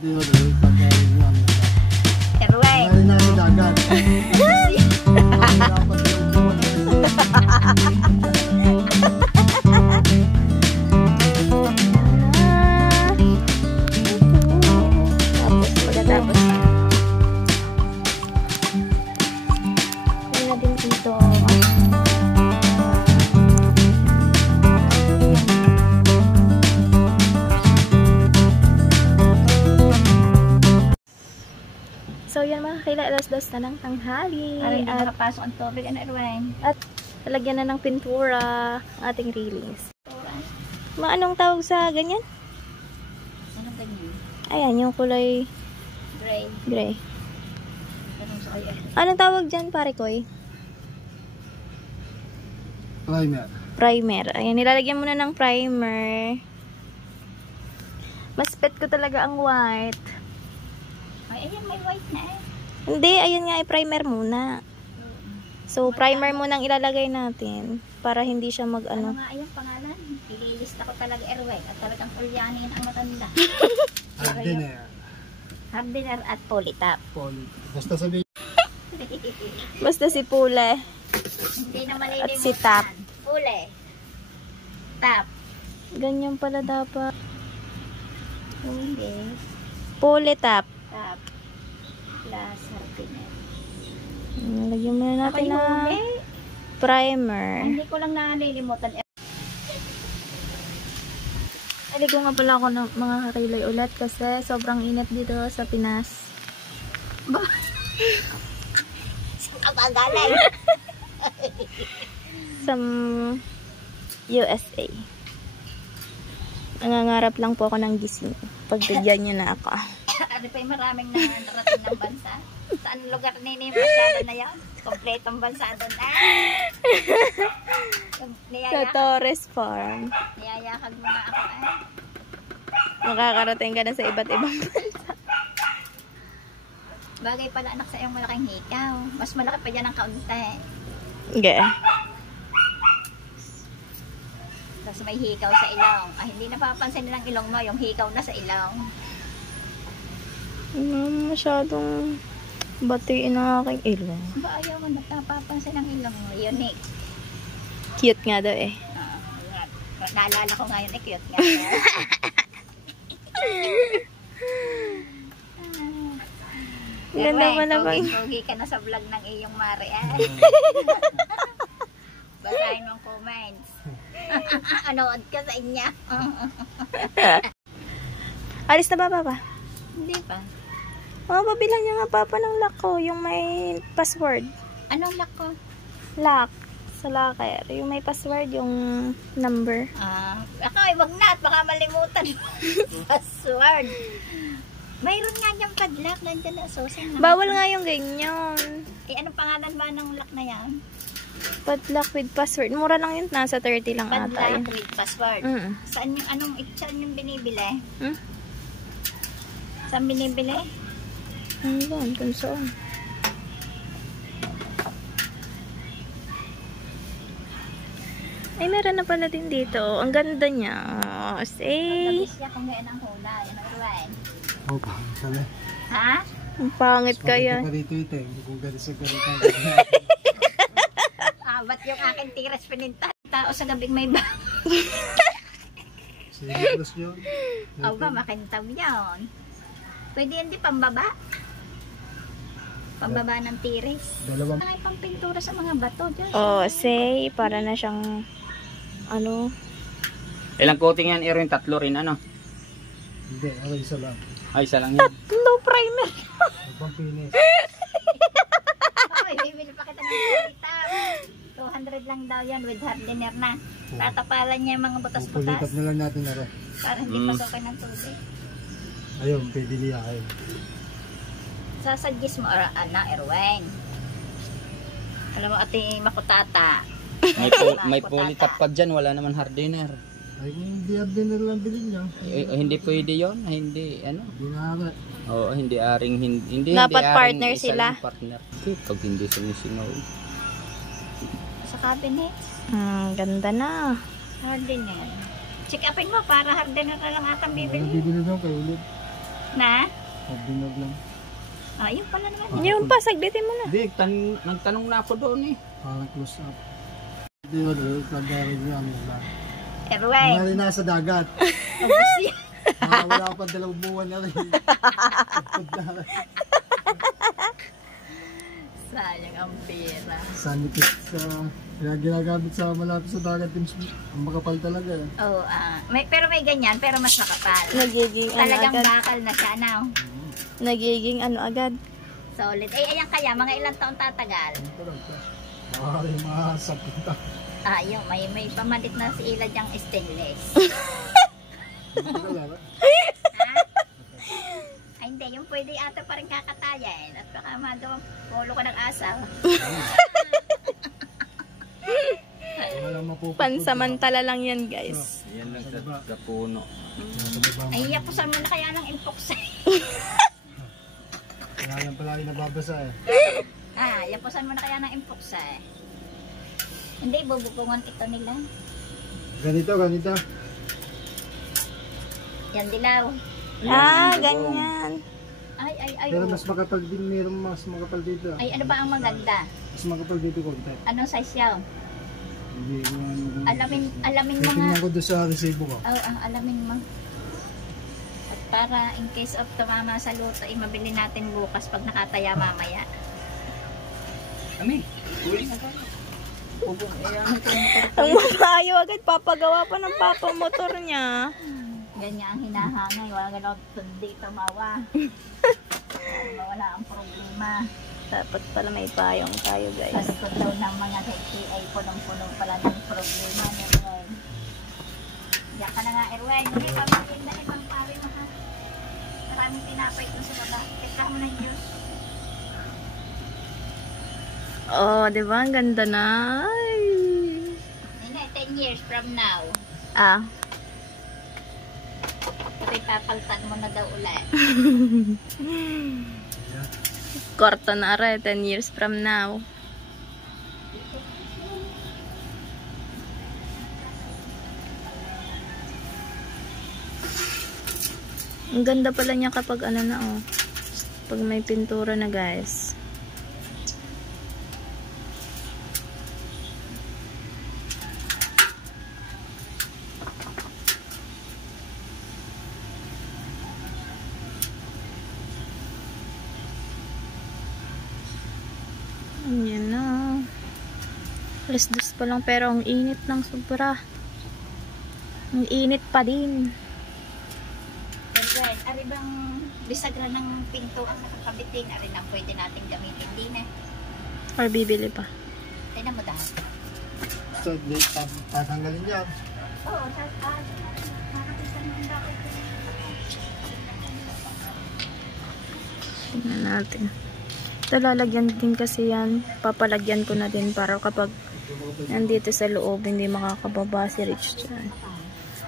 Erwin. So yan mga kaila, alas-dos na ng tanghali. Ay, hindi nakapasok ang tubig, ano, Erwin? At talagyan na ng pintura ang ating release. Anong tawag sa ganyan? Anong ganyan? Ayan, yung kulay Gray. gray. Anong sa kayo? Anong tawag dyan, pare koy? Primer. Primer. Ayan, nilalagyan muna ng primer. Mas pet ko talaga ang white. Ay, ayan, may white na eh. Hindi, ayun nga, i-primer muna. So, primer muna ang ilalagay natin para hindi siya Ano mag-ano. nga ayun pangalan? Ililista ko talaga, Erwin. At talagang Kulyanin ang matanda. Hardener. Hardener at Polytap. Basta sabihin. Basta si Pule. Hindi na At malilimutan. si Tap. Pule. Tap. Ganyan pala dapat. Pule. Pule Tap. Tap. Plus Hardener. Lagyan muna natin Ako na yung huli. primer. Hindi ko lang nalilimutan. Naligo nga pala ako ng mga kakilay ulit kasi sobrang init dito sa Pinas. Saan ka ba galing? Sa USA. Nangangarap lang po ako ng gising. Pagbigyan niyo na ako. Ano pa yung maraming narating ng bansa? Saan lugar nini? Masyado na yan? Kompletong bansa doon. Sa Torres Farm. Niyayakag mo nga ako Makakarating ka na sa iba't ibang bansa. Bagay pala anak sa iyong malaking hikaw. Mas malaki pa dyan ang kaunti. Okay. Tapos may hikaw sa ilong. Ay, hindi napapansin nilang ilong mo. Yung hikaw na sa ilong. Masyadong batiin ang aking ilong. Ba ayaw mo napapansin ang ilong mo. Unique. Cute nga daw eh. Naalala ko ngayon eh. Cute nga. Ganda mo naman. Pogi ka na sa vlog ng iyong Mari. Basahin mo ang comments. Anood ka sa inya. Alis na ba, Papa? Hindi pa. Pabilan niya nga, Papa, ng lock ko. Yung may password. Anong lock ko? Lock. Sa locker. Yung may password, yung number. Ako, wag na at baka malimutan. Password. Mayroon nga diyang padlock. Nandiyan na. Bawal nga yung ganyan. Eh, anong pangalan ba ng lock na yan? Padlock with password. Mura lang yun. Nasa 30 lang ata yun. Padlock with password. Saan yung binibili? Saan binibili? Doon, kung saan. Ay, meron na pala din dito. Ang ganda niya. Say. Nagis siya kung ngayon ang hula. Yan ang Erwin. Opa, sana. Ha? Ang pangit kaya. Pa dito ito. Kung galis sa galit. Ba't yung akin tiras pininta? Tao sa gabing may ba? Sige, plus yun. O ba, makintab yun. Pwede yan di pambaba? Pambaba ng tiris. Dalawang. Ay, pampintura sa mga bato. Diyos. Say. Para na siyang ano. Ilang coating yan, Erwin? Tatlo rin, ano? Hindi, ako isa lang. Ay, isa lang yan. Tatlo primer. Pampinis. Ay, bibili pa kita ng kulita. 200 lang daw yan with hardener na. Tatapalan niya yung mga butas-butas. Pulipat na lang natin na rin. Para hindi pasukin ng tubig. Ayun, pwede niya kayo. Sasuggest mo, Erwin. Alam mo, ate Makutata. May polytap pa dyan, wala naman hardener. Ay, kung hindi hardener lang bilhin niya. Hindi pwede yon, hindi, ano? Hindi na. Oo, hindi aring, hindi Dapat aring partner isa sila. lang partner. Okay, pag hindi sumisingaw. Sa cabinet. Ganda na. Hardener. Check upin mo para hardener na lang atang bibili. Bibili daw kayo ulit. Na? Pagbinog lang. Ayun pala naman. Yung pa, sagbitin mo na. Hindi, nagtanong na ako doon eh. Parang close up. Hindi mo doon, nag-aaral niya ano lang. Erwin. Mga rin nasa dagat. Abos yan. Wala pa 2 buwan na rin. Sayang ang pera. Sanipit sa... Kaya ginagamit sa malapit sa dagat. Ang makapal talaga eh. Oo, pero may ganyan, pero mas makapal. Nagiging ano Talagang agad. bakal na siya now. Nagiging ano agad. Solid. Ayan kaya, mga ilang taon tatagal. Ano talaga? Makakari mga 10 taon. Yung may pamalit na si Ila diyang stainless. Wala. Ha? Ay hindi, yung pwede ata pa rin kakatayan. At baka magawang pulo ko ng asaw. Walang mapupupod. Pansamantala lang yan, guys. Yan lang sa puno. Ay, yapusan mo na kaya ng infoxy. Kaya lang pala yung nababasa eh. Yapusan mo na kaya ng infoxy. Hindi, bubukungan ito nila. Ganito. Yan dilaw. Ganyan. Ay, Pero oh. mas makapal din, mayroong mas makapal dito. Ay, ano ba ang maganda? Mas makapal dito konti. Anong size yan? Hindi ko Alamin mo nga. Titingnan ko doon sa resibo ko. Alamin mo. At para in case of tumama sa luto, mabili natin bukas pag nakataya mamaya. Kami, huli na tayo. Ang mabayo agad, papagawa pa ng papa motor niya. Ganyan ang hinahangay. Wala ganun tundi tumawa. Wala ang problema. Dapat pala may payong tayo, Sa guys. likod daw ng mga KTA, punong-punong pala ng problema ni Erwin. Diyan ka na nga, Erwin. Hindi pa maganda ibang pari mo ha. Maraming tinapay ito sa baba. Teka mo ng Diyos. Oh, di ba? Ang ganda na. Ay. Hindi, 10 years from now. Kasi papaltan mo na daw ulit. Korto na rin, 10 years from now. Ang ganda pala niya kapag ano na oh. Pag may pintura na, guys. Ayan na. Alas 2 pa lang pero ang init ng sobra. Ang init pa din. Erwin, ari bang bisagra ng pinto ang nakakabitin? Ari na pwede natin gamitin din eh. Or bibili pa. Tignan mo dahil. So, tatanggalin yan. Oo, nakakapitan mo bakit. Tingnan natin. Ito lalagyan din kasi yan. Papalagyan ko na din para kapag nandito sa loob hindi makakababa si Rich dyan.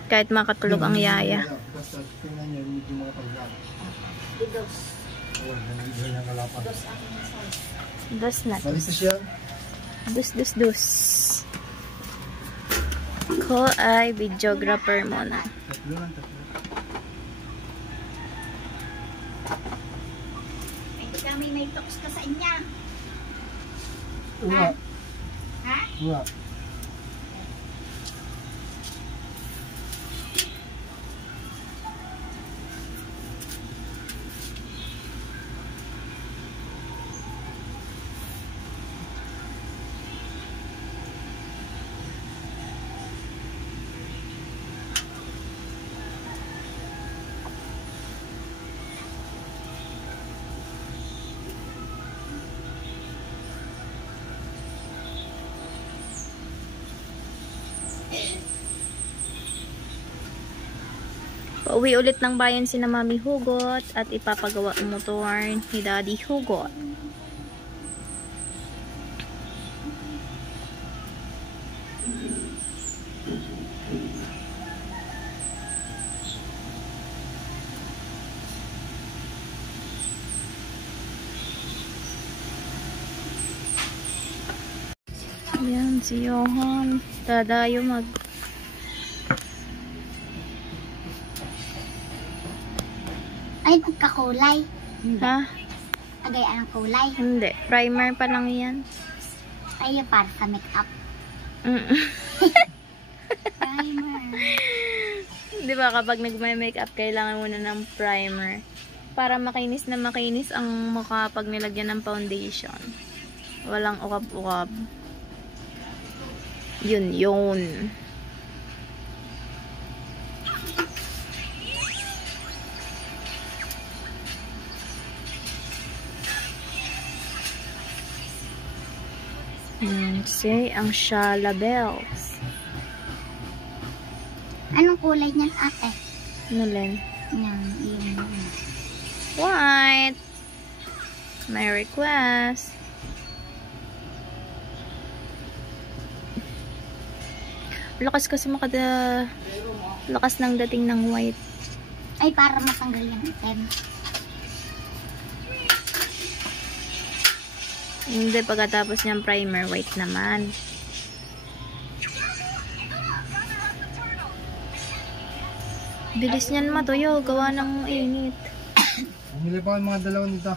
Kahit makatulog ang yaya. Basta tingnan nyo, hindi makapal yan. Didos. Oo, ganyan kalapad. Dos aking size. Dus na. Malinis yan. Dus. Ko ay videographer muna. Tatlo lang. Hindi kami may talks ka sa inya. Uwa. Ha? Uwa. Pauwi ulit ng bayan si na Mami Hugot at ipapagawa ang motor ni Daddy Hugot. Ayan, si Johan. Dadayo mag... Ay, magkakulay. Ha? Agayaan ang kulay. Hindi. Primer pa lang yan. Ay, para sa make-up. Primer. Di ba kapag nagme-makeup, kailangan muna ng primer. Para makinis na makinis ang mukha pag nilagyan ng foundation. Walang ukap-ukap. Yun. Say, ang Shala Bells. Anong kulay niyan, ate? Ano, Len? Yung White. My request. Lakas kasi lakas ng dating ng white. ay, para matanggal yung item. Hindi, pagkatapos niyang primer, white naman. Bilis niyan matuyo, gawa ng init. Bumili pa ako ng mga dalawa nito.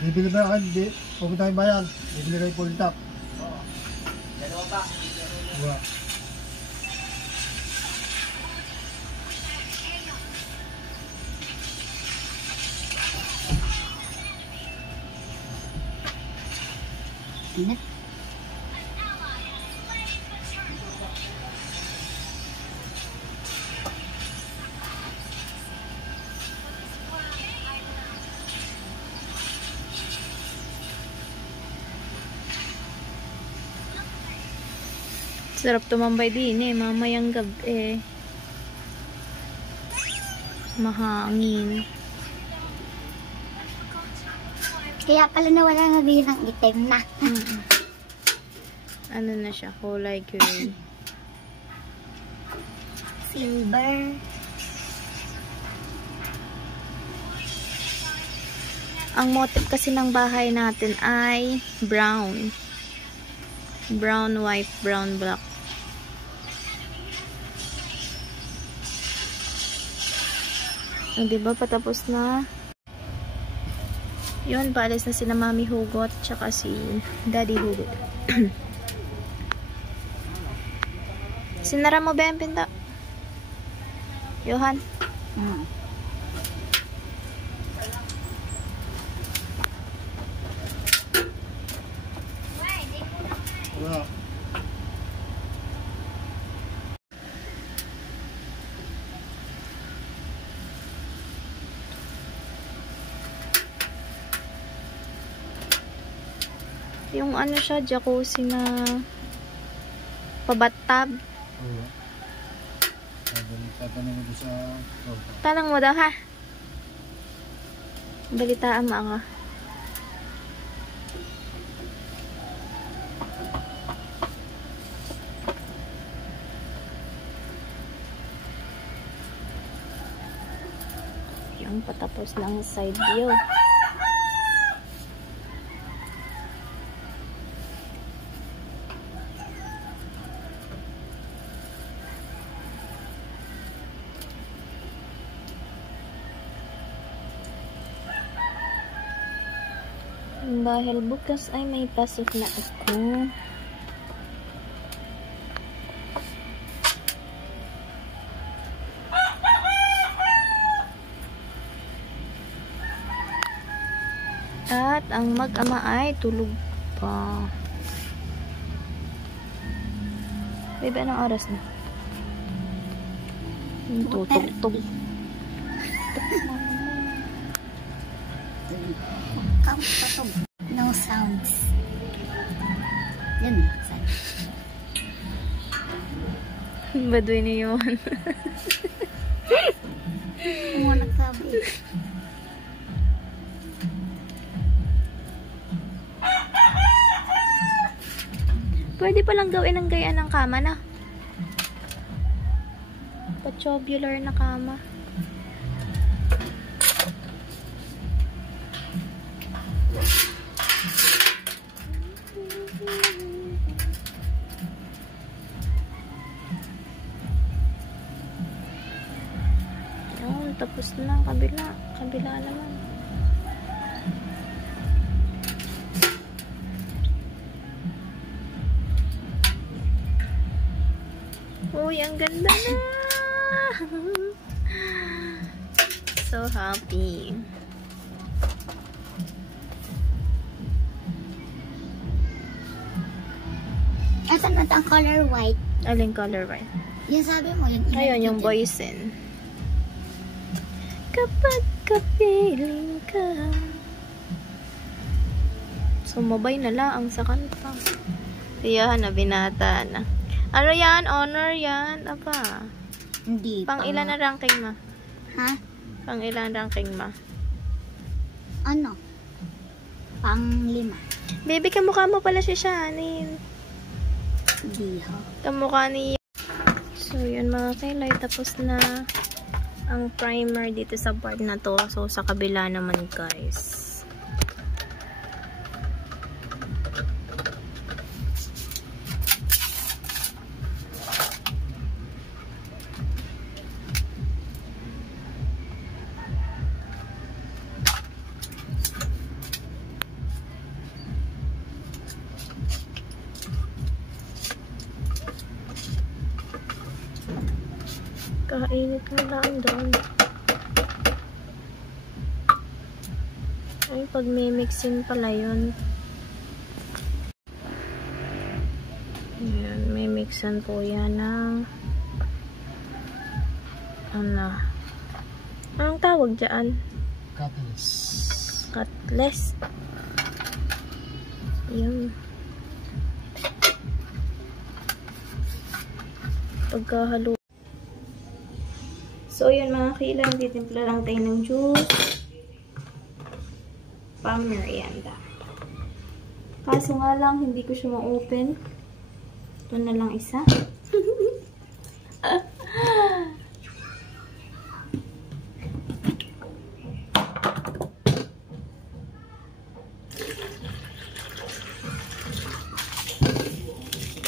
Bibili ba kayo? Hindi. Pupunta kayo bayan. Bibili kayo full top. Dalawa pa. Diba? Init. Sarap tumambay din mamayang gabi mahangin. Kaya pala nawala na din ang item na. Ano na siya, kulay gray. Silver. Ang motif kasi ng bahay natin ay brown. Brown, white, brown, black. Diba, patapos na. Yun, paalis na sila Mami Hugot tsaka si Daddy Hugot. Sinara mo ba yung pinto? Johan? Wala. Yung ano siya, jacuzzi na pabattab. Oo. Tatanong mo doon sa... Tanong mo daw ha. Balitaan mo ako. Yung patapos ng side view. Dahil bukas ay may pasok na ako. At ang mag-ama ay tulog pa. Baby, anong oras na? Tutugtog. No sounds. Yun. Baduy na yun. Kung mo nagsabi. Pwede palang gawin ang gayaan ng kama na. Pa-tubular na kama. tapos na. Kabila naman. Uy, ang ganda na! So happy. Asan na ang color white? Aling color white? Yung sabi mo, yung Ayun, yung boysen. Kapag kapiling ka. Sumabay na lang sa kanta. Iyahan na, binata na. Ano yan? Honor yan? Apa? Hindi. Pang ilan na ranking ma? Ha? Pang ilan ranking ma? Ano? Pang 5. Baby, kamukha mo pala si Shanin. Hindi ha. Kamukha niya. So, yun mga kailay. Tapos na ang primer dito sa part na to. So, sa kabila naman guys. Kainit mo lang doon. Ay, pag may mixin pala yun. Ayan, may mixin po yan ng ano? Anong tawag dyan? Cutlass. Ayan. Pagkahalo. So, yun mga kailang, titimpla lang tayo ng juice. Pang merienda. Kaso nga lang, hindi ko siya ma-open. Ito na lang isa.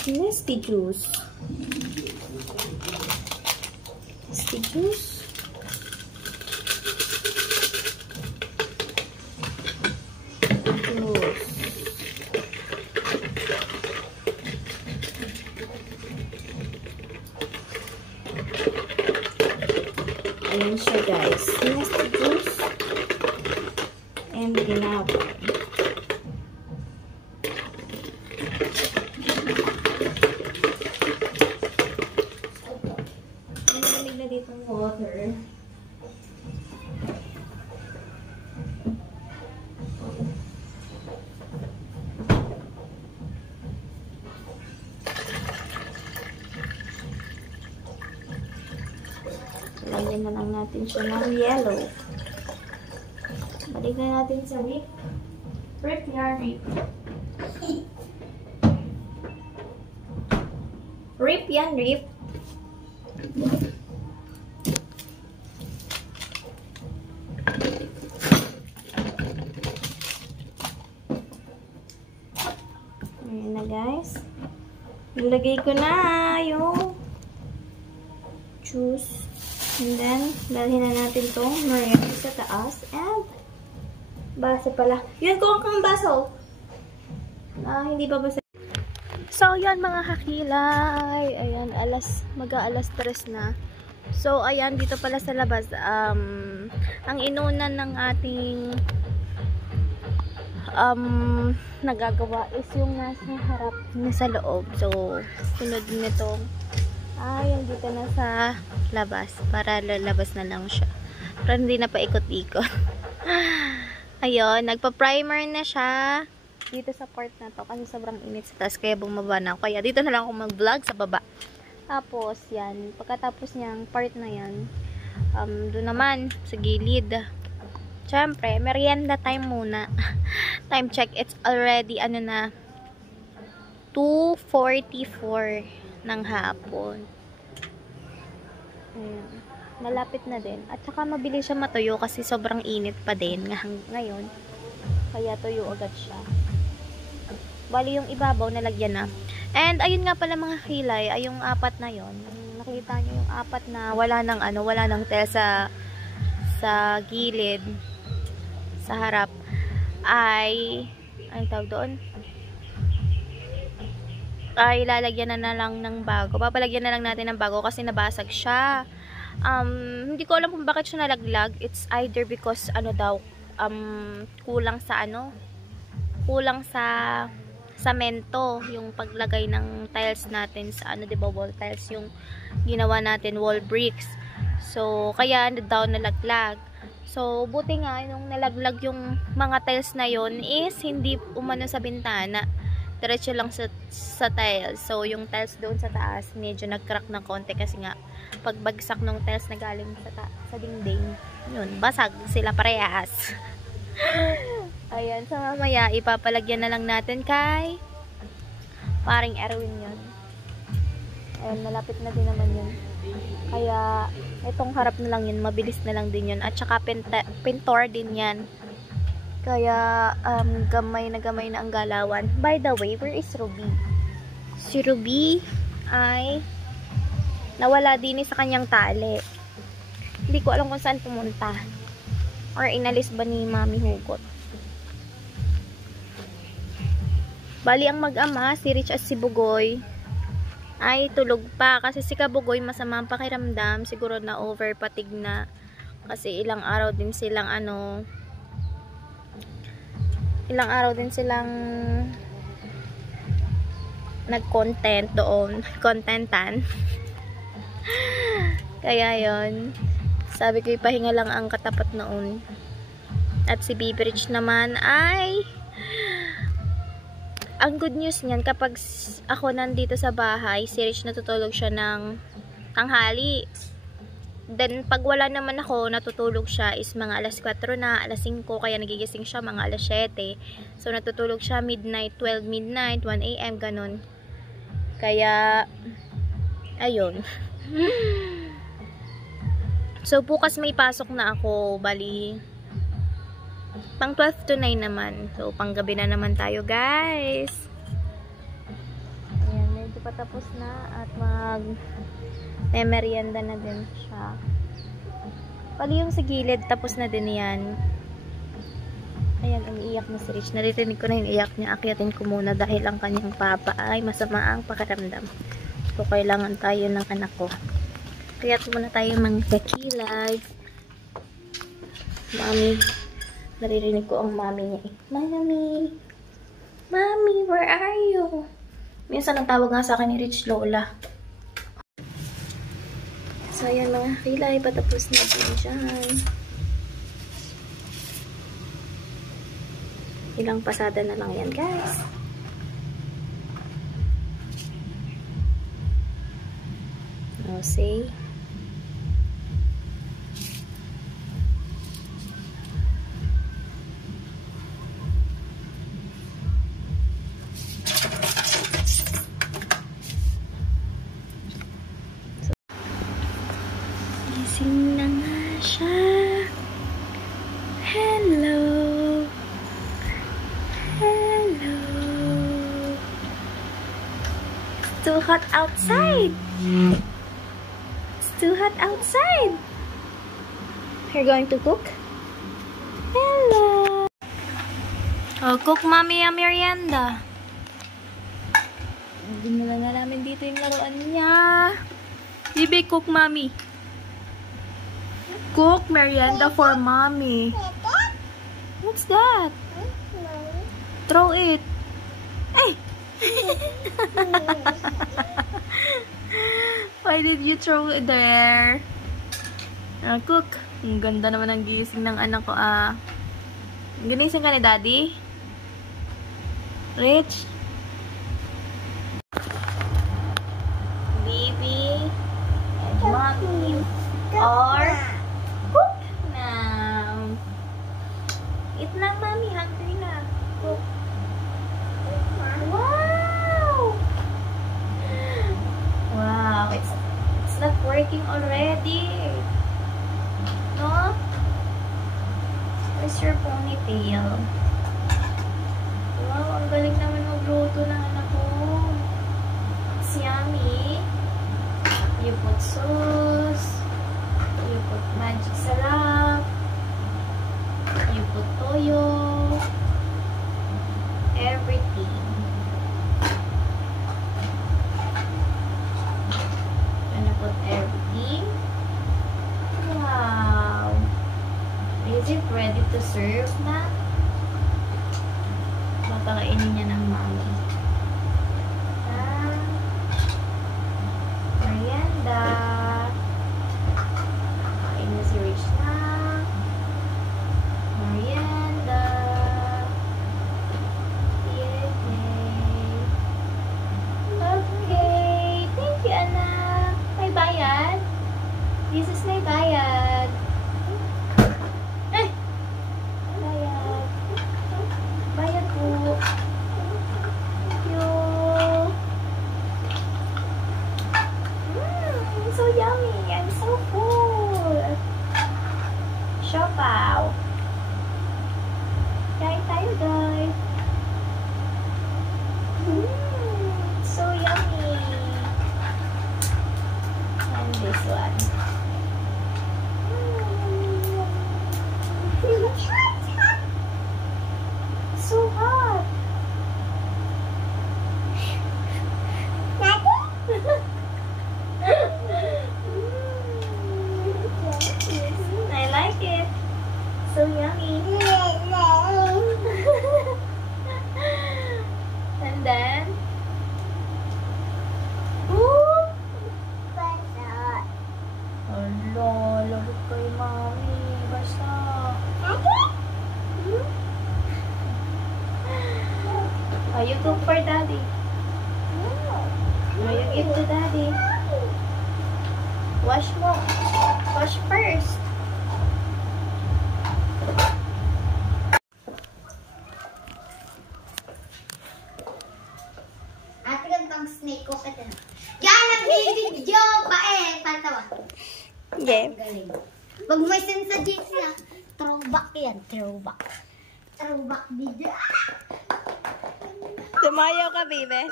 Nesty juice. Juice. Ayan siya guys. Nesty juice. And ginaba. Water. Lagyan na lang natin siya ng yellow. Balik na natin sa whip. Whip yan, whip. Whip yan, whip. Ayan na guys. Nilagay ko na yung juice. And then, dalhin na natin itong merienda sa taas. And, baso pala. Yun, kuha kang baso. Hindi ba basa? So, yan mga kakilay. Ayan, mag-aalas 3 na. So, ayan, dito pala sa labas. Ang inunan ng ating nagagawa is yung nasa harap, nasa loob. So, sunod nito yung dito na sa labas. Para lalabas na lang siya. Para hindi na paikot-ikot. Ayun, nagpa-primer na siya dito sa part na to. Kasi sobrang init sa taas. Kaya bumaba na ako. Kaya dito na lang ako mag-vlog sa baba. Tapos, yan. Pagkatapos niyang part na yan, doon naman, sa gilid. Siyempre, merienda time muna. Time check. It's already, 2:44 ng hapon. Ayan. Malapit na din. At saka mabilis siya matuyo kasi sobrang init pa din ngayon. Kaya tuyo agad siya. Bali yung ibabaw nalagyan na. And ayun nga pala mga kilay, ay yung 4 na yon. Nakita niyo yung 4 na wala nang tel sa sa gilid, sa harap, ay, ano tawag doon? Ay lalagyan na lang ng bago. Papalagyan na lang natin ng bago kasi nabasag siya. Hindi ko alam kung bakit siya nalaglag. It's either because ano daw, kulang sa samento yung paglagay ng tiles natin sa ano, 'di ba, wall tiles yung ginawa natin, wall bricks. So kaya daw nalaglag. So buti nga nung nalaglag yung mga tiles na yon is hindi umano sa bintana, diretso lang sa tiles. So yung tiles doon sa taas medyo nag-crack na konti kasi nga pagbagsak ng tiles na galing sa dingding, yun, basag sila parehas. Ayan, so mamaya ipapalagyan na lang natin kay paring Erwin yun. Ayan, malapit na din naman yun. Kaya itong harap na lang yun, mabilis na lang din yun. At saka pintor din yan. Kaya gamay na ang galawan. By the way, where is Ruby? Si Ruby ay nawala din sa kanyang tali. Hindi ko alam kung saan pumunta. Or inalis ba ni Mami Hugot. Bali ang mag-ama, si Rich at si Bugoy, ay tulog pa. Kasi si Kabugoy masama ang pakiramdam. Siguro na overpatig na. Kasi ilang araw din silang nag-content doon. Contentan. Kaya yon, sabi ko ipahinga lang ang katapat noon. At si Baby Rich naman ay, ang good news niyan, kapag ako nandito sa bahay, si Rich natutulog siya ng tanghali. Then pag wala naman ako, natutulog siya is mga alas 4 na, alas 5, kaya nagigising siya mga alas 7. So natutulog siya midnight, 12 midnight, 1 AM, ganun. Kaya ayun. So bukas may pasok na ako, bali pang 12 to 9 naman. So panggabi na naman tayo, guys. Ayan, medyo patapos na at merienda na din siya. Bali yung sa gilid tapos na din yan. Ayan, umiiyak na si Rich. Naririnig ko na yung iyak niya. Akyatin ko muna dahil ang kanyang papa ay masama ang pakiramdam. So kailangan tayo ng anak ko. Kaya muna tayo magkakilay. Mami. Naririnig ko ang mami niya eh. Mami! Mami, where are you? Minsan ang tawag nga sa akin ni Rich, Lola. So, ayan mga kilay. Patapos na din dyan. Ilang pasada na lang yan, guys. Now, say. Gising na nga siya. Hello. Hello. It's too hot outside. It's too hot outside. You're going to cook? Hello. Oh, cook mommy ang merienda. Dinala nga namin dito yung laruan niya. Bibi, cook mommy. Cook merienda for mommy. What's that? Throw it. Hey! Why did you throw it there? Cook. Ang ganda naman ang gising ng anak ko, ah. Ginising ka ni Daddy? Rich? Baby? And mommy? Or cook now. Eat na, mommy. Hungry na. Cook. Wow! Wow. It's not working already. No? Where's your ponytail? Wow, ang galing naman magluto ng anak ko. It's yummy. You put sauce. You put magic sarap. Is it ready to serve na? Papakainin niya ng mami. Merienda. Kain na si Rich na. Merienda. Yay! Okay. Thank you, anak. May bayad? This is may bayad. Ay! Bayad. Bayad po. Thank you. So yummy. I'm so full. Siopaw. Kain tayo, guys. So yummy. And this one. So hot. I like it. So yummy. And then, ooh, ala, lagot kay mami. Basta. Are you cook for daddy? Are you give to daddy? Wash mo. Wash first. Ate gantang snake ko kita na. Yan ang video pa eh. Patawa. Okay. Galing. Pag may sense sa jeans na, throwback yan. Throwback. Throwback video. Sumayaw ka, Bibe.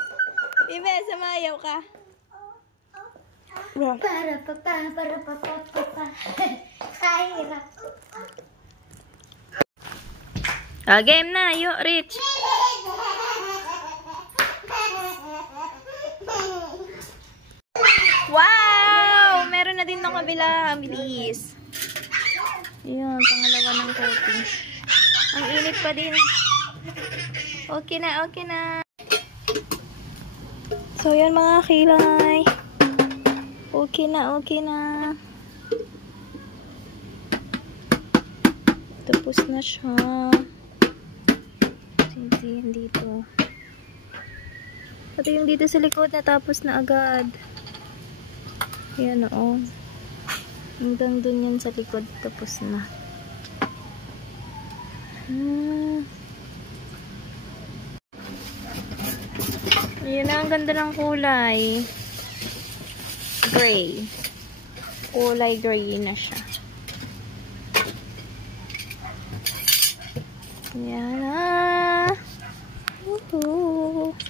Bibe, sumayaw ka. Para pa. Kahirap. Game na. You, Rich. Wow! Meron na din ng kabila. Ang bilis. Ayan, pangalawa ng coating. Ang init pa din. Okay na, okay na. So, yan mga kilay. Okay na, okay na. Tapos na siya. Hindi, dito. Pati yung dito sa likod natapos na agad. Yan o. Hanggang dun yan sa likod. Tapos na. Yun na, ang ganda ng kulay. Gray. Kulay gray na siya. Yan na.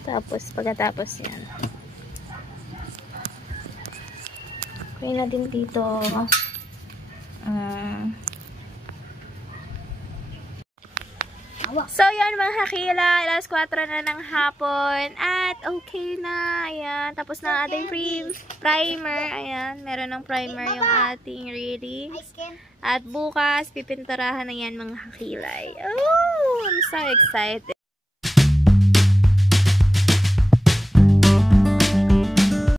Tapos, pagkatapos yan. Kunin natin dito. So, yan mga kakila. Alas 4 na ng hapon. At okay na. Ayan. Tapos na ating primer. Ayan. Meron ng primer yung ating reading. At bukas, pipinturahan na yan mga kakilay. Oh, I'm so excited.